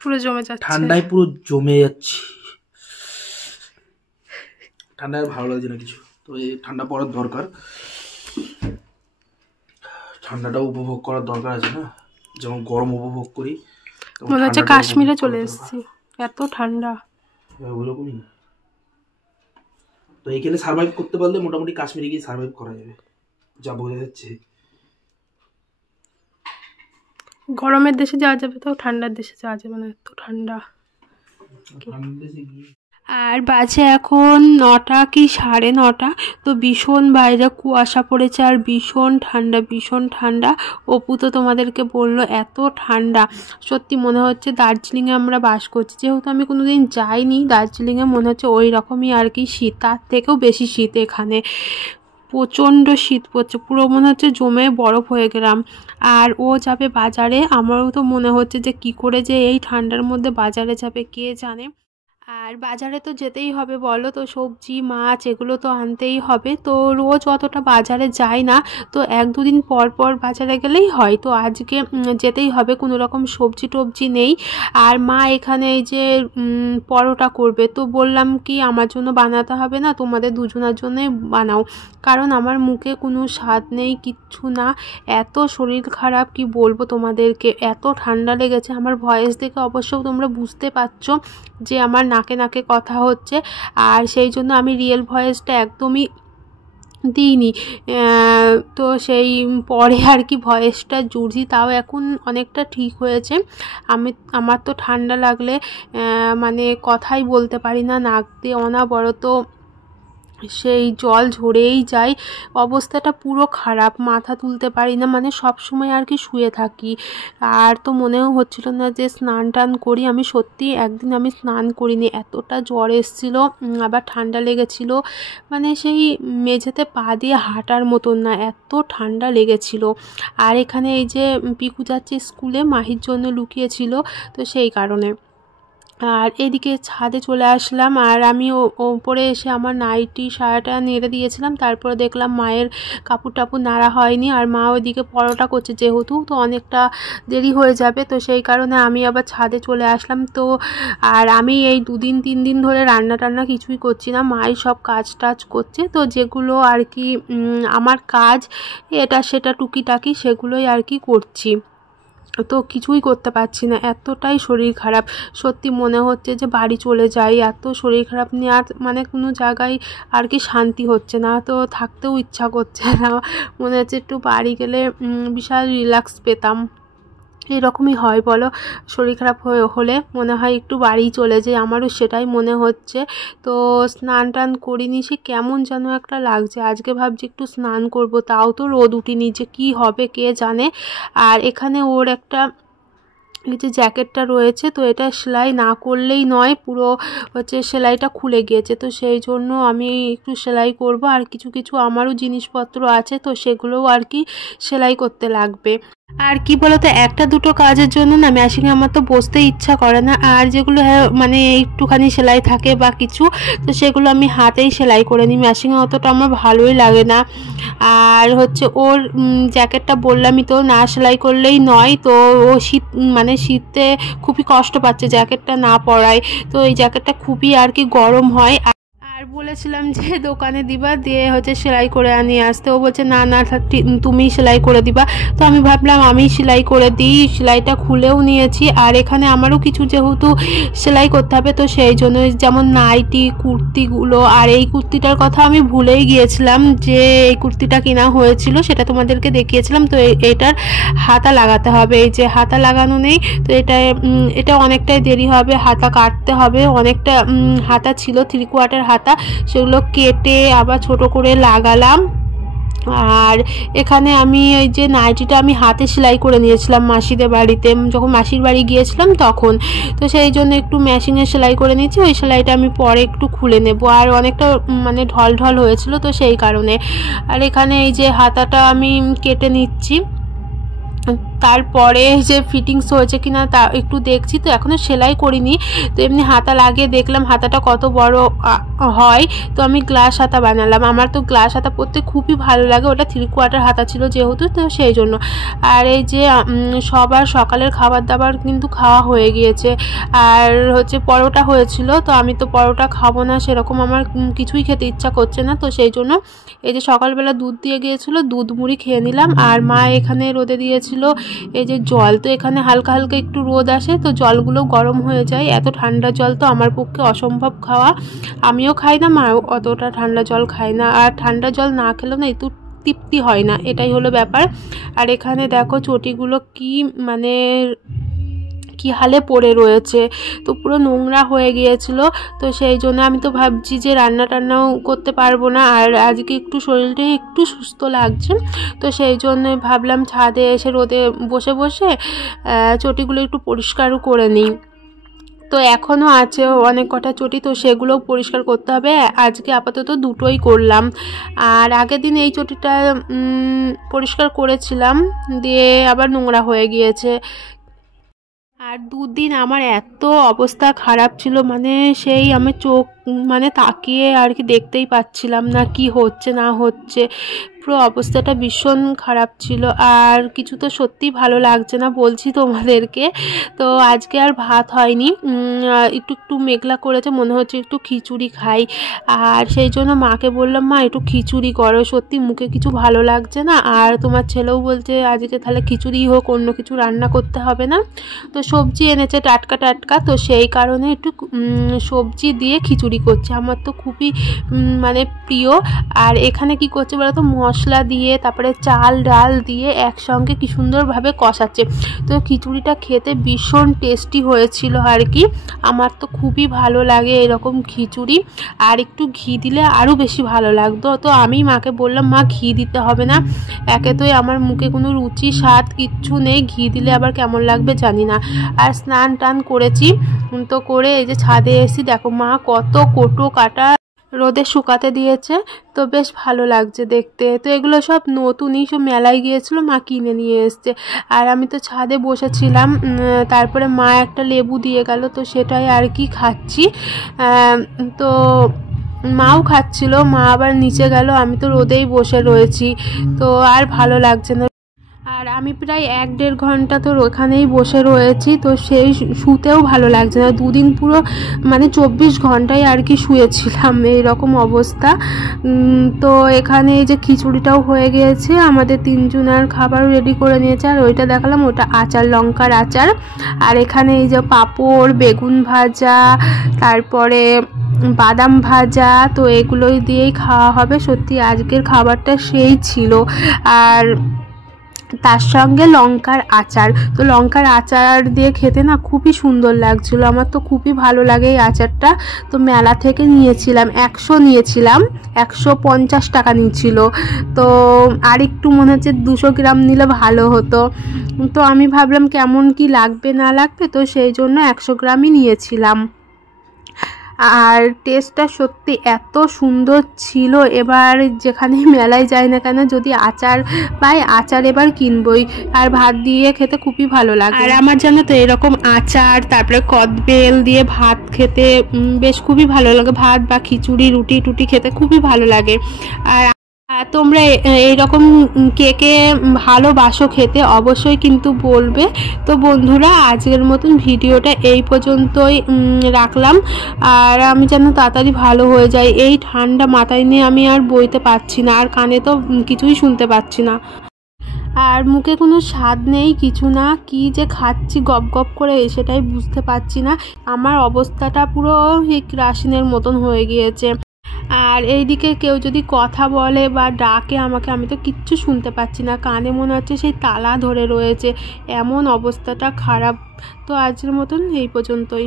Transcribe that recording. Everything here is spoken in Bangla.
পুরো জমে যাচ্ছে, ঠান্ডায় পুরো জমে যাচ্ছি। ঠান্ডায় ভালো লাগছে না কিছু, তো এই ঠান্ডা পড়ার দরকার, ঠান্ডাটাও উপভোগ করার দরকার আছে না, যেমন গরম উপভোগ করি। মনে হচ্ছে কাশ্মীরে চলে এসেছি, এত ঠান্ডা। ওইরকমই। তো এখানে সার্ভাইভ করতে পারলে মোটামুটি কাশ্মীরে গিয়ে সার্ভাইভ করা যাবে, যা বোঝা যাচ্ছে। গরমের দেশে যাওয়া যাবে, তো ঠান্ডার দেশে যাওয়া যাবে না, এত ঠান্ডা। আর বাজে এখন 9টা কি 9:30। তো ভীষণ বাইরে কুয়াশা পড়েছে আর ভীষণ ঠান্ডা, ভীষণ ঠান্ডা। অপু তো তোমাদেরকে বললো এত ঠান্ডা, সত্যি মনে হচ্ছে দার্জিলিংয়ে আমরা বাস করছি। যেহেতু আমি কোনোদিন যাইনি দার্জিলিংয়ে, মনে হচ্ছে ওই রকমই আর কি শীত, তার থেকেও বেশি শীত এখানে। প্রচণ্ড শীত পড়ছে, পুরো মনে হচ্ছে জমে বরফ হয়ে গেলাম। আর ও যাবে বাজারে, আমারও তো মনে হচ্ছে যে কি করে যে এই ঠান্ডার মধ্যে বাজারে যাবে কে জানে। আর বাজারে তো যেতেই হবে বলো, তো সবজি মাছ এগুলো তো আনতেই হবে। তো রোজ অতটা বাজারে যাই না, তো 1-2 দিন পর পর বাজারে গেলেই হয়। তো আজকে যেতেই হবে, কোনো রকম সবজি টবজি নেই। আর মা এখানে এই যে পরোটা করবে, তো বললাম কি আমার জন্য বানাতে হবে না, তোমাদের দুজনের জন্যই বানাও, কারণ আমার মুখে কোনো স্বাদ নেই, কিচ্ছু না। এত শরীর খারাপ কি বলবো তোমাদেরকে, এত ঠান্ডা লেগেছে। আমার ভয়েস দেখে অবশ্য তোমরা বুঝতে পারছো যে আমার নাকে নাকে কথা হচ্ছে, আর সেই জন্য আমি রিয়েল ভয়েসটা একদমই দিইনি। তো সেই পরে আর কি ভয়েসটা জুড়ছি, তাও এখন অনেকটা ঠিক হয়েছে। আমার তো ঠান্ডা লাগলে মানে কথাই বলতে পারি না, নাক দিয়ে অনবরত সেই জল ঝরেই যায়, অবস্থাটা পুরো খারাপ, মাথা তুলতে পারি না, মানে সব সময় আর কি শুয়ে থাকি। আর তো মনেও হচ্ছিল না যে স্নান টান করি। আমি সত্যি একদিন আমি স্নান করিনি, এতটা জ্বর এসেছিলো, আবার ঠান্ডা লেগেছিল, মানে সেই মেঝেতে পা দিয়ে হাঁটার মতন না, এত ঠান্ডা লেগেছিল। আর এখানে এই যে পিকু যাচ্ছে স্কুলে, মাহির জন্য লুকিয়েছিল, তো সেই কারণে। আর এদিকে ছাদে চলে আসলাম, আর আমি ওপরে এসে আমার নাইটি সারাটা নেড়ে দিয়েছিলাম, তারপরে দেখলাম মায়ের কাপড় টাপড় নাড়া হয়নি, আর মা ওইদিকে পরোটা করছে যেহেতু, তো অনেকটা দেরি হয়ে যাবে, তো সেই কারণে আমি আবার ছাদে চলে আসলাম। তো আর আমি এই 2-3 দিন ধরে রান্না টান্না কিছুই করছি না, মাই সব কাজ টাজ করছে। তো যেগুলো আর কি আমার কাজ এটা সেটা টুকিটাকি সেগুলোই আর কি করছি, তো কিছুই করতে পারছি না, এতটাই শরীর খারাপ। সত্যি মনে হচ্ছে যে বাড়ি চলে যাই, এত শরীর খারাপ নিয়ে আর মানে কোনো জায়গায় আর কি শান্তি হচ্ছে না, তো থাকতেও ইচ্ছা করছে না, মনে হচ্ছে একটু বাড়ি গেলে বিশাল রিল্যাক্স পেতাম। এরকমই হয় বলো, শরীর খারাপ হলে মনে হয় একটু বাড়ি চলে যাই, আমারও সেটাই মনে হচ্ছে। তো স্নান টান করিনি, সে কেমন যেন একটা লাগছে। আজকে ভাবছি একটু স্নান করব, তাও তো রোদ উঠিনি, যে কী হবে কে জানে। আর এখানে ওর একটা এই যে জ্যাকেটটা রয়েছে, তো এটা সেলাই না করলেই নয়, পুরো হচ্ছে সেলাইটা খুলে গিয়েছে, তো সেই জন্য আমি একটু সেলাই করব। আর কিছু কিছু আমারও জিনিসপত্র আছে, তো সেগুলোও আর কি সেলাই করতে লাগবে। আর কি বলতো, 1-2 কাজের জন্য না মেশিনে আমার তো বসতে ইচ্ছা করে না, আর যেগুলো মানে একটুখানি সেলাই থাকে বা কিছু, তো সেগুলো আমি হাতেই সেলাই করে নিই, মেশিনে অতটা আমার ভালোই লাগে না। আর হচ্ছে ওর জ্যাকেটটা বললামই তো, না সেলাই করলেই নয়, তো ও শীতে খুবই কষ্ট পাচ্ছে জ্যাকেটটা না পরায়, তো এই জ্যাকেটটা খুবই আর কি গরম হয়। আর বলেছিলাম যে দোকানে দিবা, দিয়ে হচ্ছে সেলাই করে আনিয়ে আসতে, ও বলছে না না তুমি সেলাই করে দিবা। তো আমি ভাবলাম আমি সেলাই করে দিই, সেলাইটা খুলেও নিয়েছি। আর এখানে আমারও কিছু যেহেতু সেলাই করতে হবে, তো সেই জন্য যেমন নাইটি কুর্তিগুলো, আর এই কুর্তিটার কথা আমি ভুলেই গিয়েছিলাম যে এই কুর্তিটা কেনা হয়েছিল, সেটা তোমাদেরকে দেখিয়েছিলাম। তো এটার হাতা লাগাতে হবে, এই যে হাতা লাগানো নেই, তো এটা অনেকটাই দেরি হবে, হাতা কাটতে হবে, অনেকটা হাতা ছিল 3/4 হাতা, সেগুলো কেটে আবার ছোট করে লাগালাম। আর এখানে আমি এই যে নাইটিটা আমি হাতে সেলাই করে নিয়েছিলাম মাসিদের বাড়িতে, যখন মাসির বাড়ি গিয়েছিলাম তখন, তো সেই জন্য একটু মেশিনে সেলাই করে নিয়েছি, ওই সেলাইটা আমি পরে একটু খুলে নেব। আর অনেকটা মানে ঢল ঢল হয়েছিল, তো সেই কারণে। আর এখানে এই যে হাতাটা আমি কেটে নিচ্ছি, তারপরে যে ফিটিংস হয়েছে কিনা তা একটু দেখছি। তো এখনও সেলাই করিনি, তো এমনি হাতা লাগিয়ে দেখলাম হাতাটা কত বড় হয়। তো আমি গ্লাস হাতা বানালাম। আমার তো গ্লাস হাতা পরতে খুবই ভালো লাগে, ওটা 3/4 হাতা ছিল যেহেতু, তো সেই জন্য। আর এই যে সবার সকালের খাবার দাবার কিন্তু খাওয়া হয়ে গিয়েছে। আর হচ্ছে পরোটা হয়েছিল, তো আমি তো পরোটা খাবো না, সেরকম আমার কিছুই খেতে ইচ্ছা করছে না। তো সেই জন্য এই যে সকালবেলা দুধ দিয়ে গিয়েছিলো, দুধ মুড়ি খেয়ে নিলাম। আর মা এখানে রোদে দিয়েছিল এই যে জল, তো এখানে হালকা হালকা একটু রোদ আসে, তো জলগুলো গরম হয়ে যায়। এত ঠান্ডা জল তো আমার পক্ষে অসম্ভব খাওয়া, আমিও খাই না, মাও অতটা ঠান্ডা জল খায় না। আর ঠান্ডা জল না খেলেও না একটু তৃপ্তি হয় না, এটাই হলো ব্যাপার। আর এখানে দেখো চটিগুলো কি মানে কি হালে পড়ে রয়েছে, তো পুরো নোংরা হয়ে গিয়েছিল। তো সেই জন্য আমি তো ভাবছি যে রান্না টান্নাও করতে পারবো না, আর আজকে একটু শরীরটা একটু সুস্থ লাগছে। তো সেই জন্য ভাবলাম ছাদে এসে রোদে বসে বসে চটিগুলো একটু পরিষ্কারও করে নিই। তো এখনও আছে অনেক কটা চটি, তো সেগুলোও পরিষ্কার করতে হবে। আজকে আপাতত দুটোই করলাম। আর আগের দিন এই চটিটা পরিষ্কার করেছিলাম, দিয়ে আবার নোংরা হয়ে গিয়েছে। আর দুদিন আমার এত অবস্থা খারাপ ছিল, মানে সেই আমি চোখ মানে তাকিয়ে আর কি দেখতেই পাচ্ছিলাম না কি হচ্ছে না হচ্ছে, পুরো অবস্থাটা ভীষণ খারাপ ছিল। আর কিছু তো সত্যি ভালো লাগছে না, বলছি তোমাদেরকে। তো আজকে আর ভাত হয়নি, একটু একটু মেঘলা করেছে, মনে হচ্ছে একটু খিচুড়ি খাই। আর সেই জন্য মাকে বললাম, মা একটু খিচুড়ি করো, সত্যি মুখে কিছু ভালো লাগছে না। আর তোমার ছেলেও বলছে আজকে তাহলে খিচুড়ি হোক, অন্য কিছু রান্না করতে হবে না। তো সবজি এনেছে টাটকা টাটকা, তো সেই কারণে একটু সবজি দিয়ে খিচুড়ি করছে। আমার তো খুবই মানে প্রিয়। আর এখানে কি করছে বলো তো, মশলা দিয়ে তারপরে চাল ডাল দিয়ে একসঙ্গে কি সুন্দরভাবে কষাচ্ছে। তো খিচুড়িটা খেতে ভীষণ টেস্টি হয়েছিল আর কি, আমার তো খুবই ভালো লাগে এরকম খিচুড়ি। আর একটু ঘি দিলে আরও বেশি ভালো লাগতো। তো আমি মাকে বললাম, মা ঘি দিতে হবে না, একে তো আমার মুখে কোনো রুচি স্বাদ কিচ্ছু নেই, ঘি দিলে আবার কেমন লাগবে জানি না। আর স্নান টান করেছি, তো করে এই যে ছাদে এসি, দেখো মা কত কোটো কাটা রোদে শুকাতে দিয়েছে, তো বেশ ভালো লাগছে দেখতে। তো এগুলো সব নতুনই, সব মেলায় গিয়েছিলো, মা কিনে নিয়ে এসছে। আর আমি তো ছাদে বসেছিলাম, তারপরে মা একটা লেবু দিয়ে গেল, তো সেটাই আর কি খাচ্ছি। তো মাও খাচ্ছিল, মা আবার নিচে গেল, আমি তো রোদেই বসে রয়েছি, তো আর ভালো লাগছে না। আর আমি প্রায় 1-1.5 ঘন্টা তো ওখানেই বসে রয়েছি, তো সেই শুতেও ভালো লাগছে না। দুদিন পুরো মানে 24 ঘন্টায় আর কি শুয়েছিলাম, এইরকম অবস্থা। তো এখানে এই যে খিচুড়িটাও হয়ে গিয়েছে, আমাদের 3 জনের খাবারও রেডি করে নিয়েছে। আর ওইটা দেখালাম, ওটা আচার, লঙ্কার আচার। আর এখানে এই যে পাঁপড়, বেগুন ভাজা, তারপরে বাদাম ভাজা, তো এগুলোই দিয়েই খাওয়া হবে। সত্যি আজকের খাবারটা সেই ছিল। আর তার সঙ্গে লঙ্কার আচার, তো লঙ্কার আচার দিয়ে খেতে না খুবই সুন্দর লাগছিল, আমার তো খুবই ভালো লাগে এই আচারটা। তো মেলা থেকে নিয়েছিলাম, 100 নিয়েছিলাম, 150 টাকা নিচ্ছিল। তো আর একটু মনে হচ্ছে 200 গ্রাম নিলে ভালো হতো। তো আমি ভাবলাম কেমন কি লাগবে না লাগবে, তো সেই জন্য 100 গ্রামই নিয়েছিলাম। আর টেস্টটা সত্যি এত সুন্দর ছিল। এবার যেখানে মেলায় যাই না কেন, যদি আচার পাই, আচার এবার কিনবই। আর ভাত দিয়ে খেতে খুবই ভালো লাগে। আর আমার জানো তো এরকম আচার, তারপরে কদবেল দিয়ে ভাত খেতে বেশ খুবই ভালো লাগে, ভাত বা খিচুড়ি রুটি টুটি খেতে খুবই ভালো লাগে। আর তোমরা এইরকম কে কে ভালোবাসো খেতে, অবশ্যই কিন্তু বলবে। তো বন্ধুরা, আজকের মতন ভিডিওটা এই পর্যন্তই রাখলাম। আর আমি যেন তাড়াতাড়ি ভালো হয়ে যাই, এই ঠান্ডা মাথায় নিয়ে আমি আর বইতে পারছি না, আর কানে তো কিছুই শুনতে পাচ্ছি না, আর মুখে কোনো স্বাদ নেই, কিছু না, কি যে খাচ্ছি গপ গপ করে সেটাই বুঝতে পারছি না। আমার অবস্থাটা পুরো রাশিনের মতন হয়ে গিয়েছে। আর এইদিকে কেউ যদি কথা বলে বা ডাকে আমাকে, আমি তো কিচ্ছু শুনতে পাচ্ছি না, কানে মনে হচ্ছে সেই তালা ধরে রয়েছে, এমন অবস্থাটা খারাপ। তো আজকের মতন এই পর্যন্তই।